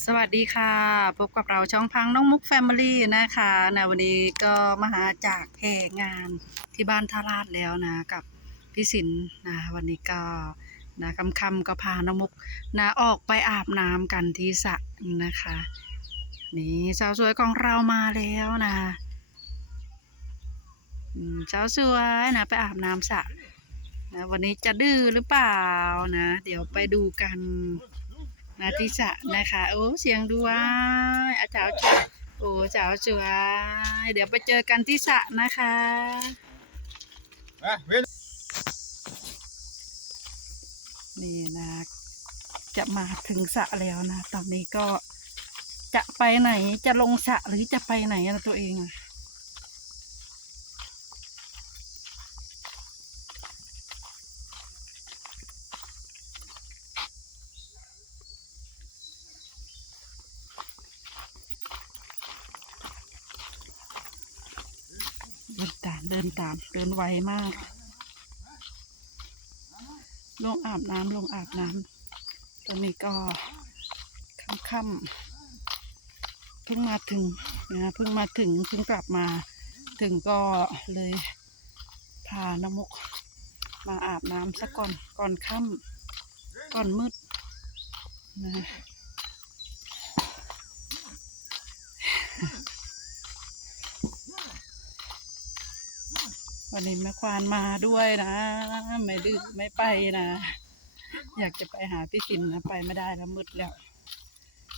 สวัสดีค่ะ พบกับเราช่องพังน้องมุกแฟมิลี่นะคะนะวันนี้ก็มาหาจากแพรงานที่บ้านท่าลาดแล้วนะกับพี่สินนะวันนี้ก็นะคำคำก็พาน้องมุกนะออกไปอาบน้ำกันที่สระนะคะ นี่สาวสวยของเรามาแล้วนะสาวสวยนะไปอาบน้ำสระนะวันนี้จะดื้อหรือเปล่านะ เดี๋ยวไปดูกัน นาทิสะนะคะ โอ้เสียงด้วยอาจารย์จ๋าโอ้เจ้าสวยเดี๋ยวไปเจอกันที่สระนะคะนนี่นะจะมาถึงสระแล้วนะ ตอนนี้ก็จะไปไหนจะลงสระหรือจะไปไหนนะตัวเองอะ ดินตามเดินตามเดินไวมาก ลงอาบน้ำลงอาบน้ำตอนนี้ก็ค่ำๆเพิ่งมาถึงนะเพิ่งมาถึงเพิ่งกลับมาถึงก็เลยพาน้ำมุกมาอาบน้ำซะก่อนก่อนค่ำก่อนมืดนะ วันนี้แม่ควานมาด้วยนะ ไม่ดื้อไม่ไปนะ อยากจะไปหาพี่สินนะไปไม่ได้แล้วมืดแล้ว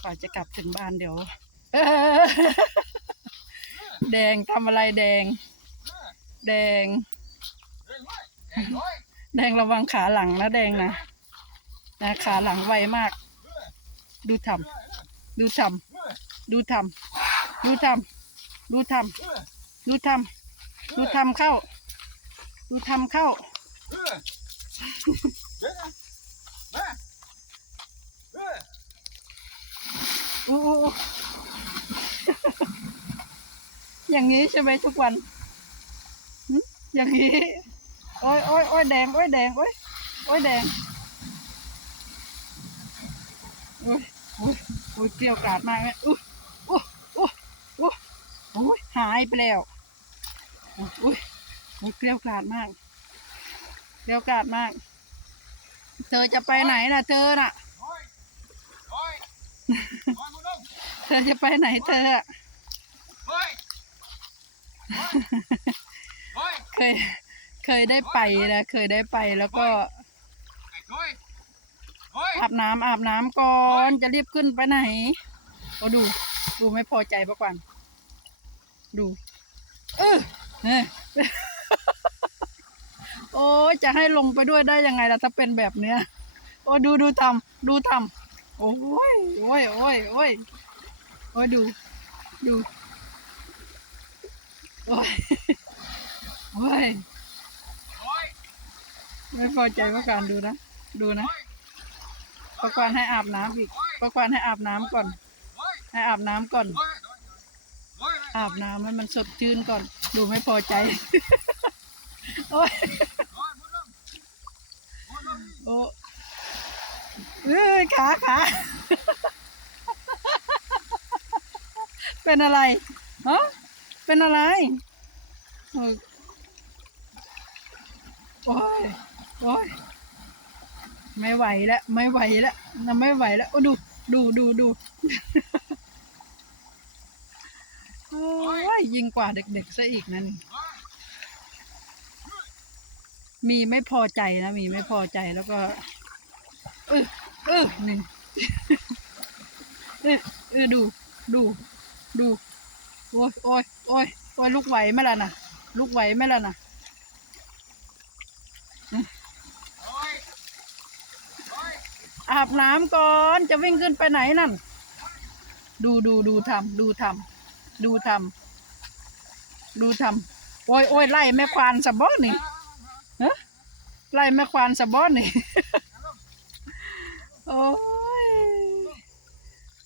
กว่าจะกลับถึงบ้านเดี๋ยวแดงทำอะไรแดง แดง แดงระวังขาหลังนะแดงนะนะขาหลังไวมาก ดูทำดูทำดูทำดูทำดูทำดูทำดูทำเข้า ดูทำเข้าเออเว้นนะมาเออโอ้โอ้โอ้อย่างนี้ใช่ไหมทุกวันหึอย่างนี้ โอ้ยโอ้ยโอ้ยแดง โอ้ยแดง โอ้ยโอ้ยแดง โอ้ยโอ้ยโอ้ยเกลียวกราดมากเลยอุ้ยโอ้โอ้โอ้โอ้ยหายไปแล้วโอ้ย โอ้ยโอ้ยเกลียวกราดมากเกลียวกราดมาก เธอจะไปไหนน่ะ เธอน่ะ เธอจะไปไหนเธออะเคย เคยได้ไปนะ เคยได้ไปแล้วก็อาบน้ำอาบน้ำก่อนจะรีบขึ้นไปไหนโอ้ดู ดูไม่พอใจปะกวันดู เออเนี่ย โอ้ยจะให้ลงไปด้วยได้ยังไงล่ะถ้าเป็นแบบเนี้ย โอ้ดูดูทำดูทำโอ้ยโอ้ยโอ้ยโอ้ยโอ้ยดู ดูโอ้ยโอ้ยไม่พอใจประการดูนะ ดูนะประกวานให้อาบน้ำอีกประกวานให้อาบน้ำก่อน ให้อาบน้ำก่อนโอ้ยโอ้ยอาบน้ำให้มันสดชื่นก่อน ดูไม่พอใจ โอ้ย โอ้ยมึงลงมึงลง โอ้เอ้ยขาขาเป็นอะไรฮะเป็นอะไรโอ้ยโอ้ยไม่ไหวแล้วไม่ไหวแล้วนะไม่ไหวแล้วโอ้ดูดูดูดูโอ้ยยิงกว่าเด็กๆซะอีกนั่น มีไม่พอใจนะ มีไม่พอใจแล้วก็เออเออนี่เออเออดู ดู ดู โอ้ยโอ้ยโอ้ยโอ้ยลูกไหวไหมล่ะนะลูกไหวไหมล่ะนะอาบน้ำก่อนจะวิ่งขึ้นไปไหนนั่น ดูดูดูทำดูทำดูทำดูทำโอ้ยโอ้ยไล่แม่ควานสะบ้อนี่ ฮะไล่แม่ควานสะบอนนี่ โอ้ย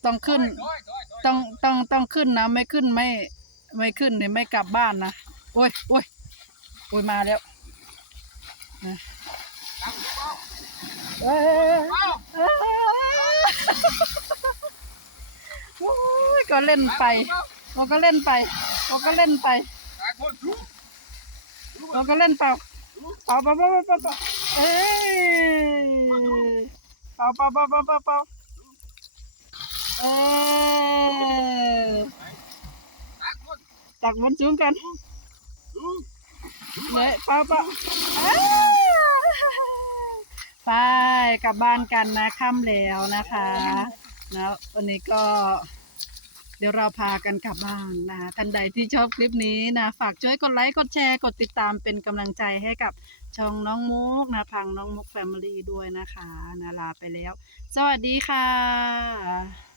ต้องขึ้น ต้องต้องต้องขึ้นนะ ไม่ขึ้นไม่ ไม่ขึ้นเนี่ยไม่กลับบ้านนะ โอ้ยโอ้ยโอ้ยมาแล้วนะตั้งดูเอ้ยเอาเอ้ยก็เล่นไปเราก็เล่นไปเราก็เล่นไปตาคนดูเราก็เล่นเปล่า เปาเปล่าเปล่าเปล่าเปล่าเอ้ยเปาเปล่าเปล่าเปล่าเปล่าเปล่าเออตาคนจากบนสูงกันเลยเปล่าเปล่าไปกลับบ้านกันนะค่ำแล้วนะคะ แล้ววันนี้ก็ เดี๋ยวเราพากันกลับบ้านนะคะท่านใดที่ชอบคลิปนี้นะฝากช่วยกดไลค์กดแชร์กดติดตามเป็นกำลังใจให้กับช่องน้องมุกนะพังน้องมุกแฟมิลี่ด้วยนะคะนะลาไปแล้ว สวัสดีค่ะ